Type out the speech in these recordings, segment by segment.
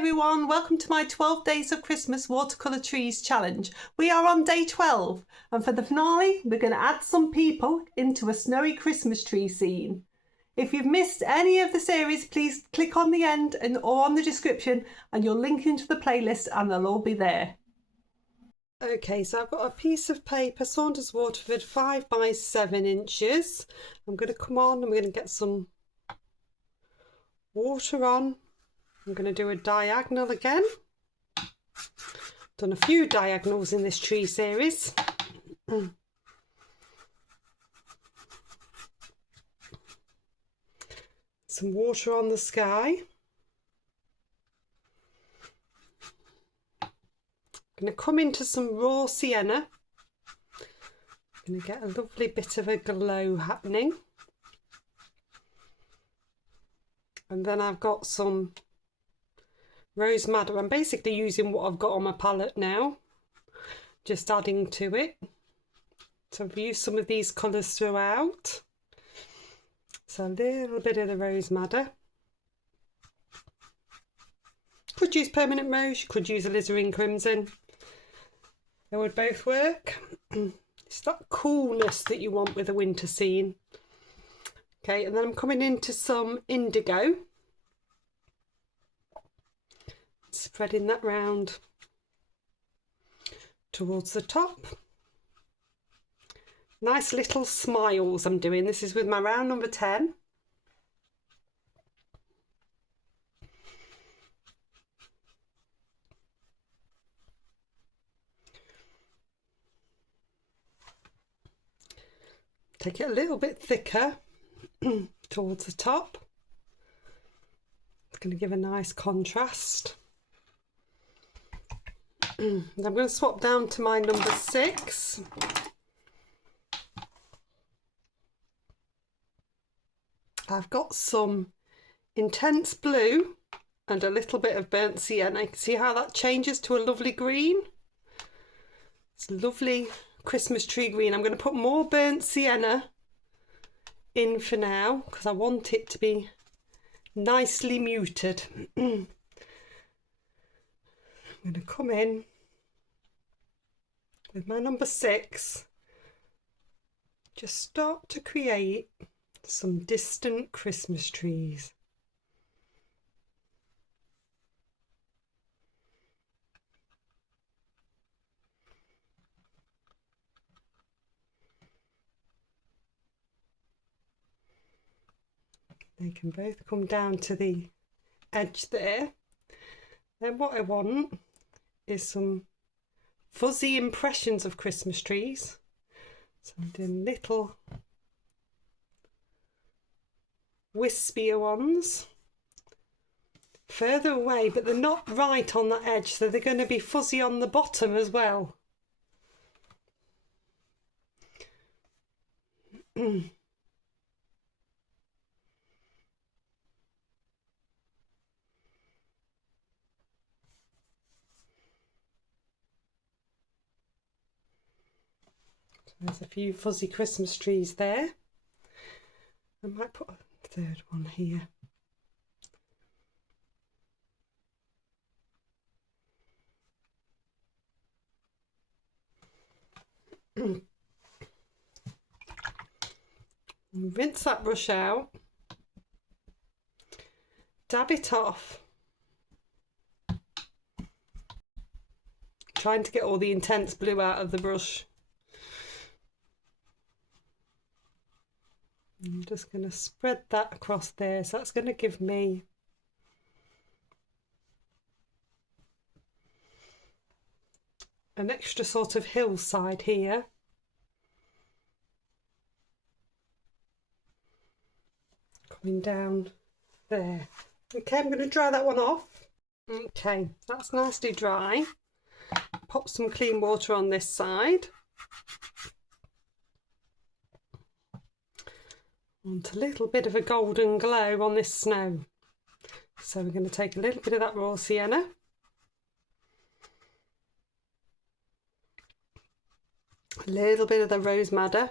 everyone, welcome to my 12 Days of Christmas Watercolour Trees Challenge. We are on day 12 and for the finale we're going to add some people into a snowy Christmas tree scene. If you've missed any of the series, please click on the end or on the description and you'll link into the playlist and they'll all be there. Okay, so I've got a piece of paper, Saunders Waterford 5 by 7 inches. I'm going to come on and we're going to get some water on. I'm going to do a diagonal again. Done a few diagonals in this tree series. Some water on the sky. I'm going to come into some raw sienna. I'm going to get a lovely bit of a glow happening. And then I've got some rose madder. I'm basically using what I've got on my palette now, just adding to it. So I've used some of these colours throughout. So a little bit of the rose madder. Could use permanent rose, you could use alizarin crimson. They would both work. It's that coolness that you want with a winter scene. Okay, and then I'm coming into some indigo. Spreading that round towards the top. Nice little smiles I'm doing. This is with my round number 10. Take it a little bit thicker towards the top. It's going to give a nice contrast. I'm going to swap down to my number 6. I've got some intense blue and a little bit of burnt sienna. You can see how that changes to a lovely green. It's lovely Christmas tree green. I'm going to put more burnt sienna in for now because I want it to be nicely muted. I'm going to come in with my number 6, just start to create some distant Christmas trees. They can both come down to the edge there. Then what I want is some fuzzy impressions of Christmas trees. So I'm doing little wispier ones further away, but they're not right on that edge, so they're going to be fuzzy on the bottom as well. There's a few fuzzy Christmas trees there. I might put a third one here. Rinse that brush out. Dab it off. Trying to get all the intense blue out of the brush. I'm just going to spread that across there, so that's going to give me an extra sort of hillside here. Coming down there. Okay, I'm going to dry that one off. Okay, that's nicely dry. Pop some clean water on this side. Want a little bit of a golden glow on this snow. So we're going to take a little bit of that raw sienna. A little bit of the rose madder.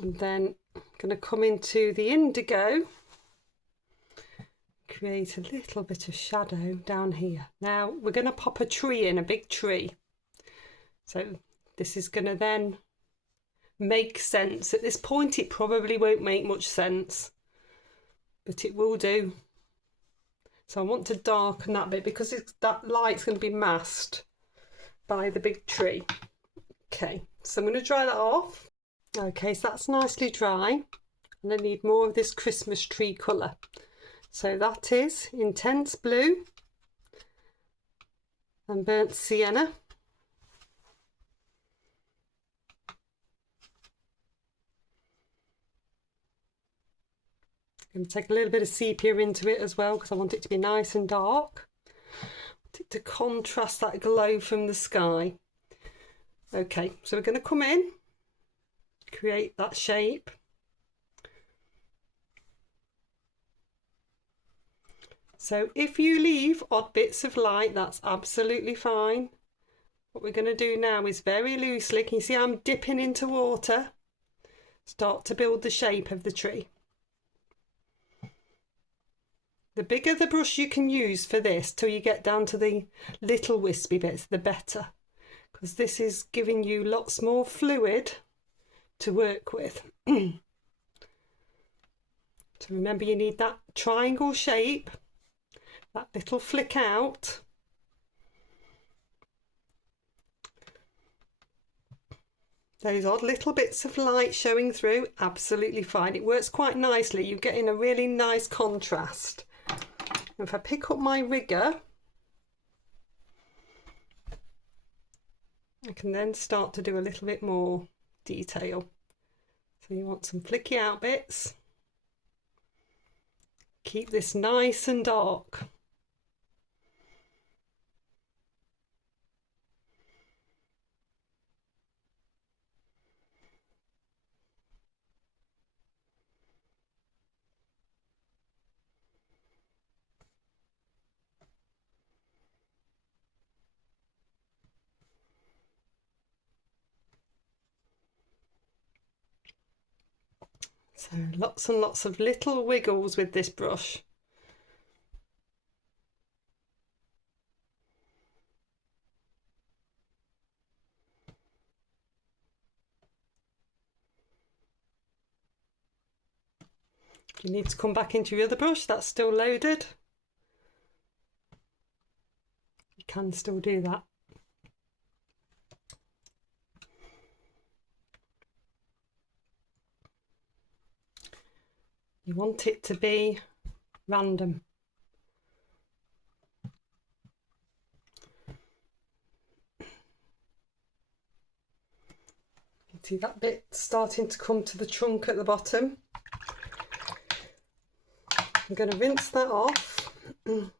And then going to come into the indigo, create a little bit of shadow down here. Now we're going to pop a tree in, a big tree. So this is going to then make sense. At this point it probably won't make much sense, but it will do. So I want to darken that bit because that light's going to be masked by the big tree. Okay, so I'm going to dry that off. Okay, so that's nicely dry, and I need more of this Christmas tree colour. So that is intense blue and burnt sienna. I'm going to take a little bit of sepia into it as well because I want it to be nice and dark. I want it to contrast that glow from the sky. Okay, so we're going to come in, create that shape. So if you leave odd bits of light, that's absolutely fine. What we're going to do now is very loosely, can you see I'm dipping into water, start to build the shape of the tree. The bigger the brush you can use for this till you get down to the little wispy bits, the better, because this is giving you lots more fluid to work with. So remember, you need that triangle shape, that little flick out. Those odd little bits of light showing through, absolutely fine. It works quite nicely. You get in a really nice contrast. And if I pick up my rigger, I can then start to do a little bit more detail. So you want some flicky out bits. Keep this nice and dark. So lots and lots of little wiggles with this brush. If you need to come back into your other brush that's still loaded, you can still do that. You want it to be random. You see that bit starting to come to the trunk at the bottom. I'm going to rinse that off. I'm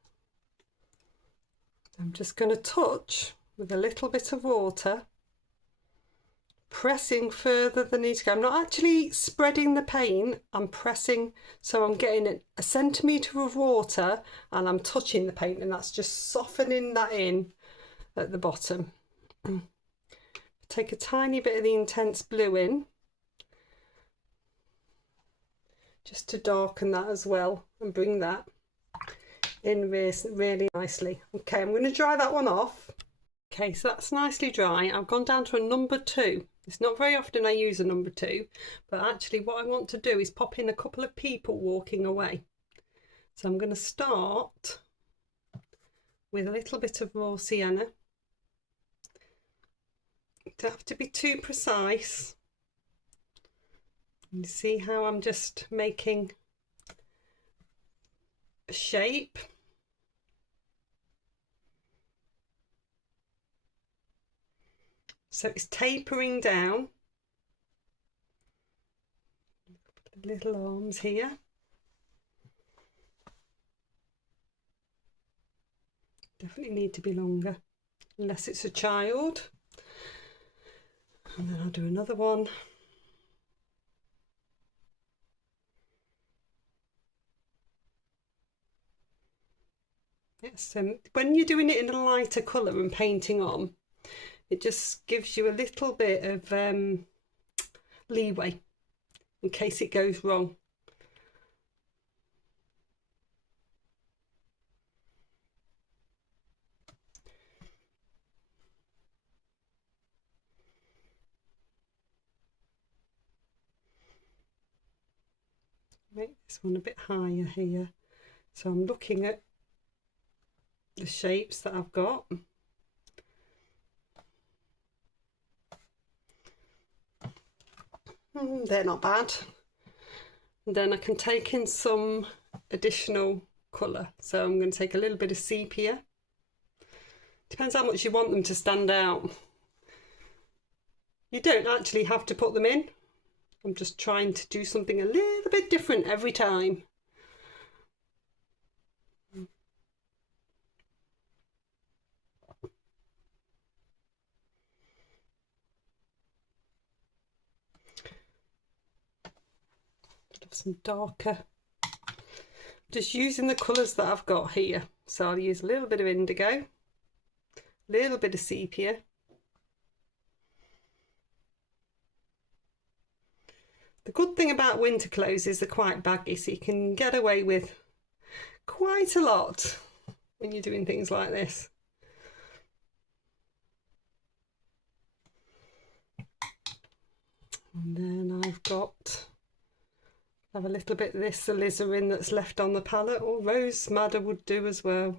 just going to touch with a little bit of water, pressing further than need to go. I'm not actually spreading the paint, I'm pressing, so I'm getting a centimetre of water and I'm touching the paint, and that's just softening that in at the bottom. Take a tiny bit of the intense blue in, just to darken that as well and bring that in really nicely. Okay, I'm going to dry that one off. Okay, so that's nicely dry. I've gone down to a number 2. It's not very often I use a number 2, but actually what I want to do is pop in a couple of people walking away. So I'm going to start with a little bit of raw sienna. You don't have to be too precise. You see how I'm just making a shape. So it's tapering down. Little arms here. Definitely need to be longer, unless it's a child. And then I'll do another one. Yes, when you're doing it in a lighter colour and painting on, it just gives you a little bit of leeway. in case it goes wrong. Make this one a bit higher here. So I'm looking at the shapes that I've got. They're not bad. And then I can take in some additional colour. So I'm going to take a little bit of sepia. Depends how much you want them to stand out. You don't actually have to put them in. I'm just trying to do something a little bit different every time. Some darker, just using the colours that I've got here. So I'll use a little bit of indigo, a little bit of sepia, the good thing about winter clothes is they're quite baggy, so you can get away with quite a lot when you're doing things like this. And then I've got have a little bit of this alizarin that's left on the palette, or rose madder would do as well.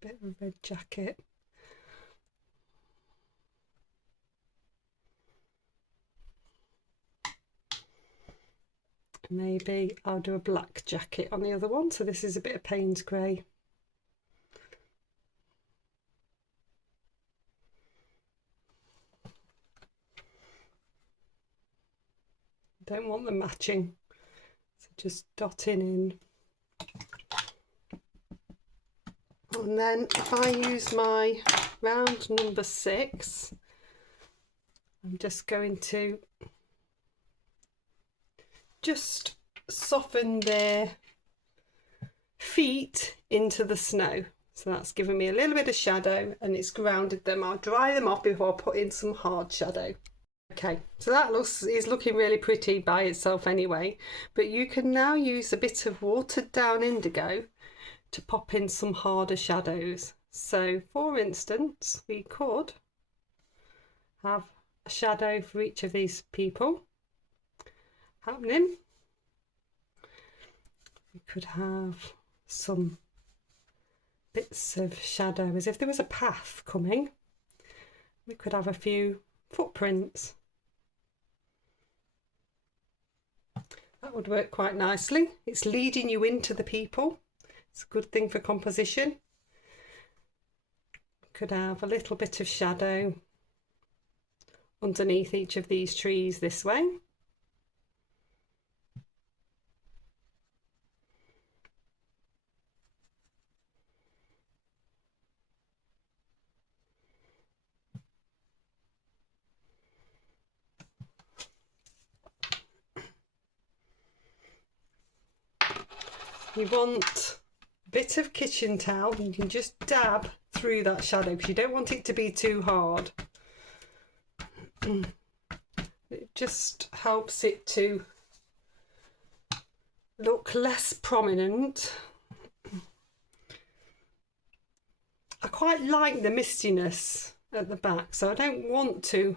Bit of a red jacket. Maybe I'll do a black jacket on the other one. So this is a bit of Payne's grey. Don't want them matching, so just dotting in. And then if I use my round number 6, I'm just going to just soften their feet into the snow. So that's given me a little bit of shadow and it's grounded them. I'll dry them off before I put in some hard shadow. Okay, so that is looking really pretty by itself anyway, but you can now use a bit of watered down indigo to pop in some harder shadows. So for instance, we could have a shadow for each of these people happening. We could have some bits of shadow as if there was a path coming. We could have a few footprints. That would work quite nicely. It's leading you into the people. It's a good thing for composition. Could have a little bit of shadow underneath each of these trees this way. You want a bit of kitchen towel, you can just dab through that shadow because you don't want it to be too hard. It just helps it to look less prominent. I quite like the mistiness at the back, so I don't want to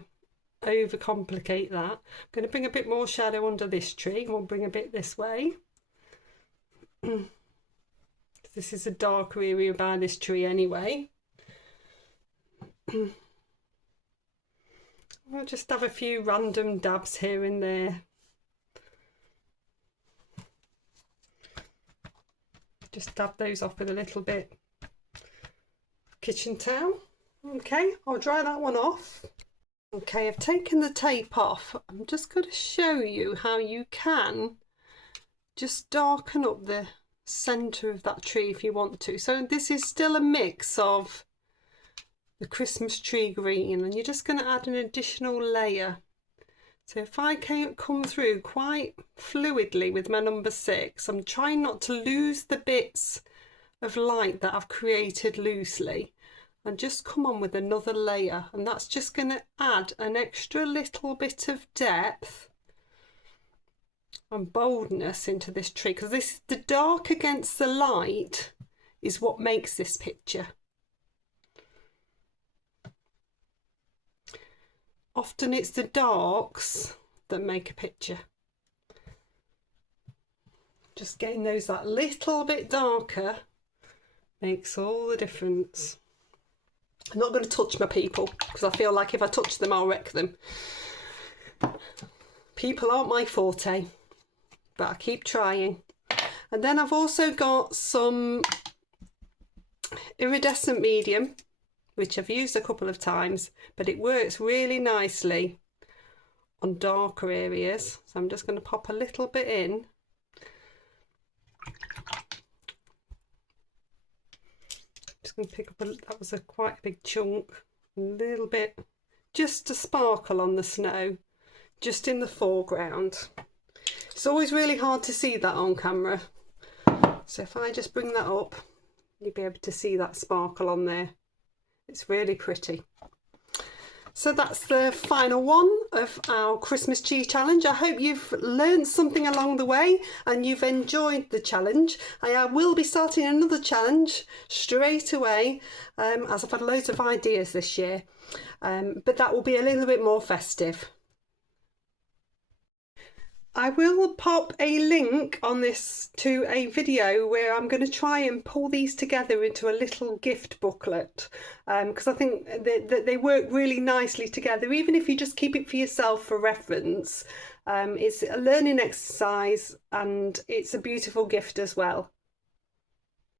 overcomplicate that. I'm going to bring a bit more shadow under this tree, and we'll bring a bit this way. This is a darker area by this tree anyway. We'll just have a few random dabs here and there. Just dab those off with a little bit kitchen towel. Okay, I'll dry that one off. Okay, I've taken the tape off. I'm just going to show you how you can just darken up the centre of that tree if you want to. So this is still a mix of the Christmas tree green, and you're just going to add an additional layer. So if I come through quite fluidly with my number 6, I'm trying not to lose the bits of light that I've created loosely. and just come on with another layer, and that's just going to add an extra little bit of depth and boldness into this tree, because this, the dark against the light is what makes this picture. Often it's the darks that make a picture. Just getting those that little bit darker makes all the difference. I'm not going to touch my people because I feel like if I touch them I'll wreck them. People aren't my forte, but I keep trying. And then I've also got some iridescent medium, which I've used a couple of times, but it works really nicely on darker areas. So I'm just going to pop a little bit in. Just going to pick up that was quite a big chunk, a little bit, just to sparkle on the snow, just in the foreground. It's always really hard to see that on camera, so if I just bring that up, you'll be able to see that sparkle on there. It's really pretty. So that's the final one of our Christmas tree challenge. I hope you've learned something along the way and you've enjoyed the challenge. I will be starting another challenge straight away, as I've had loads of ideas this year, but that will be a little bit more festive. I will pop a link on this to a video where I'm going to try and pull these together into a little gift booklet, because I think that they work really nicely together, even if you just keep it for yourself for reference. It's a learning exercise and it's a beautiful gift as well.